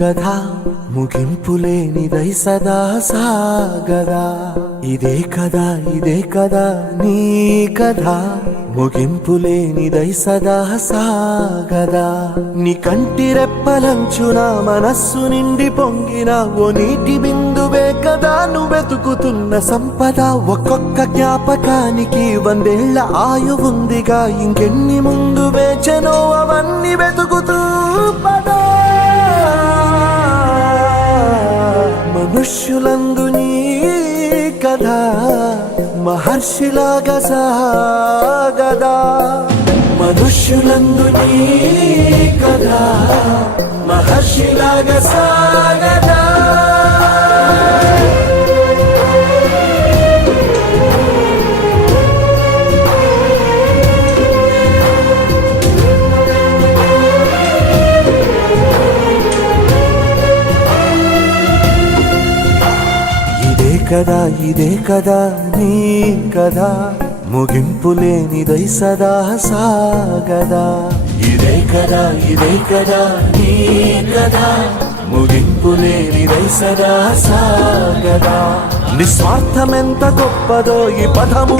కథ ముగింపులేనిదై సదా సాగదా ఇదే కదా నీ కథ ముగింపులేనిదై సదా సాగదా నీ కంటి రెప్పలంచున మనస్సు నిండి పొంగిన ఓ నీటి బిందువే కదా నువ్వెతుకుతున్న సంపద ఒక్కొక్క జ్ఞాపకానికి 100 ఏళ్ల ఆయువుందిగా ఇంకెన్ని ముందు వేచనో అవన్నీ వెతుకుతూ పదా మనుష్యులందు నీ కథ మహర్షిలాగా సాగదా మనుష్యులందు నీ కథ మహర్షిలాగా సాగదా ఇదే కదా నీ కదా ముగింపులేనిదై సదా సాగదా ఇదే కదా నీ కదా ముగింపులేనిదై సదా సాగదా నిస్వార్థమెంత గొప్పదో ఈ పదము